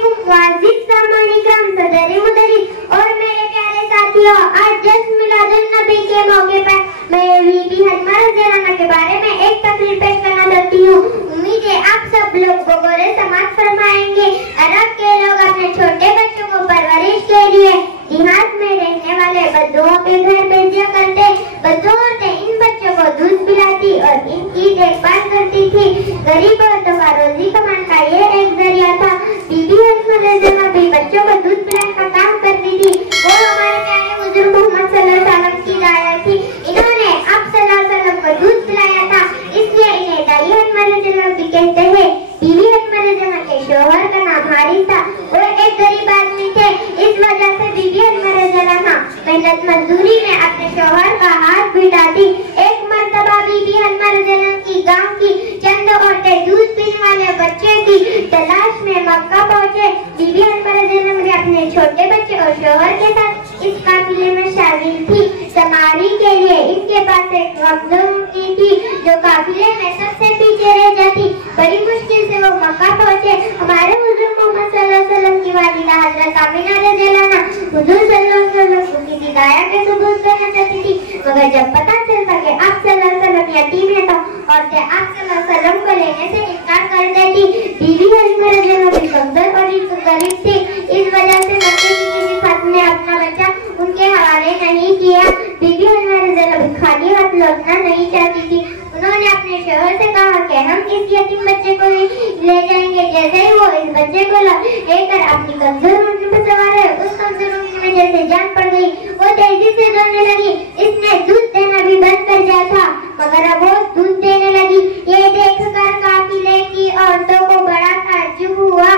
अस्सलामुअलैकुम वाजिब सामानी कराम सदर मुदर्रिस और मेरे प्यारे साथियों, आज जश्न मिलादुन नबी के मौके पर मैं बीबी हजमा रज़ियल्लाहु के बारे में एक तकरीर पेश करना चाहती हूँ। उम्मीद है आप सब लोग बगौर समाअत फरमाएंगे। अरब के लोग अपने छोटे बच्चों को परवरिश के लिए देहात में रहने वाले बद्दुओं के घर भेजा करते। बद्दू औरतें इन बच्चों को दूध पिलाती और इनकी देखभाल करती थी। गरीब औरतों का रोजी कमाने का ये एक जरिया था। बीबी हजमा रज़ियल्लाहु भी बच्चों को दूध पिलाने का काम करती थी। वो हमारे प्यारे बुजुर्ग मोहम्मद सल्लल्लाहु अलैहि वसल्लम की दाया थी। इन्होंने आप सल्लल्लाहु अलैहि वसल्लम को दूध पिलाया था, इसलिए इन्हें दाई हजमा रज़ियल्लाहु भी कहते हैं। बीबी हजमा रज़ियल्लाहु के शौहर का नाम हारिस था। वो एक गरीब आदमी थे, इस वजह से बीबी हजमा रज़ियल्लाहु मेहनत मजदूरी में अपने शौहर का हाथ बिठाती। एक मर्तबा बीबी हजमा रज़ियल्लाहु की गांव की चंद औरतें दूध पीने वाले बच्चे की तलाश में मक्का पहुंचे। बीबी हजमा रज़ियल्लाहु भी अपने छोटे बच्चे और शौहर के साथ इस काफिले में शामिल थी। सवारी के लिए इनके पास एक कमजोर ऊँटनी थी जो काफिले में सबसे पीछे रह जाती। बड़ी मुश्किल से वो मक्का पहुंचे। हमारे हुजूर मोहम्मद सल्लल्लाहु अलैहि वसल्लम की वालिदा हजरत आमिना रज़ियल्लाहु अन्हा हुजूर सल्लल्लाहु अलैहि वसल्लम की हिदायत के सबूत करना चाहती थी, मगर जब पता चलता कि आप सल्लल्लाहु अलैहि वसल्लम यतीम है तो औरतें आप सल्लल्लाहु अलैहि वसल्लम को लेने से इनकार कर देती। बीबी हजमा रज़ियल्लाहु भी कमजोर और गरीब थी, इस वजह से मक्के की किसी खत ने अपना बच्चा उनके हवाले नहीं किया। बीबी हजमा रज़ियल्लाहु खाली हाथ लौटना नहीं चाहती थी। उन्होंने अपने शौहर से कहा कि हम इस यतीम बच्चे को ले जाएंगे। जैसे ही वो इस बच्चे को लेकर अपनी कमजोर ऊँटनी पर सवार है, उस कमजोर ऊँटनी में जैसे जान पड़ गई, वो तेजी से दौड़ने लगी। इसने दूध देना भी बंद कर दिया था, मगर अब वो दूध देने लगी। ये देखकर काफिले की औरतों को बड़ा ताज्जुब हुआ।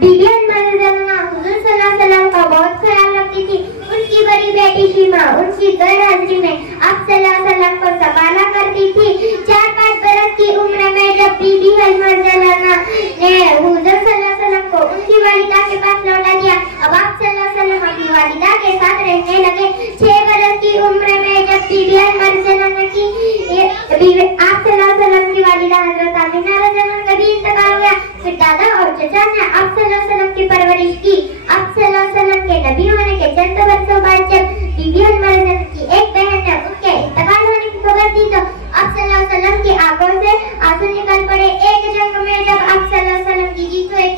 बीबी हजमा रज़ियल्लाहु हुजूर सल्लल्लाहु अलैहि वसल्लम का बहुत ख्याल रखती थी। उनकी बड़ी बेटी शीमा उनकी गैर हाजिरी में आप सल्लल्लाहु अलैहि वसल्लम को संभाला करती थी। 4-5 बरस की उम्र में जब बीबी हजमा रज़ियल्लाहु ने हुजूर सल्लल्लाहु अलैहि वसल्लम को उनकी वालिदा के पास लौटा दिया, अब आप सल्लल्लाहु अलैहि वसल्लम अपनी वालिदा के साथ रहने लगे। 6 बरस की उम्र में जब बीबी हजमा रज़ियल्लाहु की आप सल्लल्लाहु अलैहि वसल्लम की वालिदा हजरत आमिना रज़ियल्लाहु का भी इंतकाल हुआ, फिर दादा और चचा ने आप सल्लल्लाहु अलैहि वसल्लम की परवरिश की। आप सल्लल्लाहु अलैहि वसल्लम के नबी होने के चंद वर्षों बाद जब बीबी हजमा रज़ियल्लाहु की एक बहन ने उनके इंतकाल होने की खबर दी तो आप सल्लल्लाहु अलैहि वसल्लम की आंखों से आंसू निकल पड़े। एक जंग में जब आप सल्लल्लाहु अलैहि वसल्लम की जीत हुई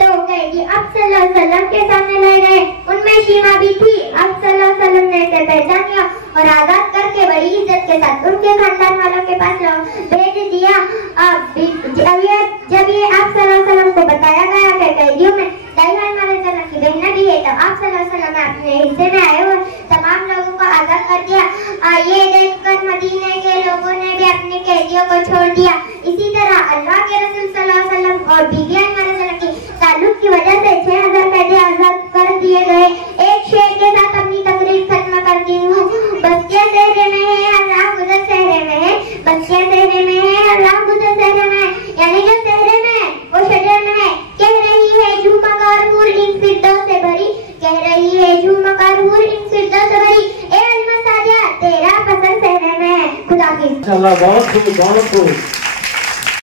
तो कैदी आप सल्लल्लाहु अलैहि वसल्लम के सामने ले गए। उनमें शीमा भी थी। आप सल्लल्लाहु अलैहि वसल्लम ने इसे पहचान लिया और आजाद करके बड़ी इज्जत के साथ उनके खानदान वालों के पास भेज दिया। जब ये आप सल्लल्लाहु अलैहि वसल्लम को बताया गया कि कैदियों में दाई हजमा रज़ियल्लाहु की बहन भी है, तो आप सल्लल्लाहु अलैहि वसल्लम ने अपने हिस्से में आए हुए तमाम लोगों को आजाद कर दिया। ये देखकर मदीने के लोगों ने भी अपने कैदियों को छोड़ दिया। इसी तरह अल्लाह के रसूल सल्लल्लाहु अलैहि वसल्लम और बीबी हजमा रज़ियल्लाहु की ताल्लुक की वजह से 6000 कैदी आजाद कर दिए गए। एक शेर के साथ अपनी तकरीर खत्म करती हूँ। बस्तियाँ शहर में है, अल्लाह गुजर शहर में है। बस्तियाँ शहर में है, अल्लाह गुजर शहर में है। यानी जो शहर में है वो शजर में है। कह रही है झूमकार हूर इन फिरदौस से भरी, कह रही है झूमकार हूर इन फिरदौस से भरी। ए अल्मा सादिया तेरा पसंद शहर में है। खुदा हाफिज़। बहुत खूब, बहुत खूब।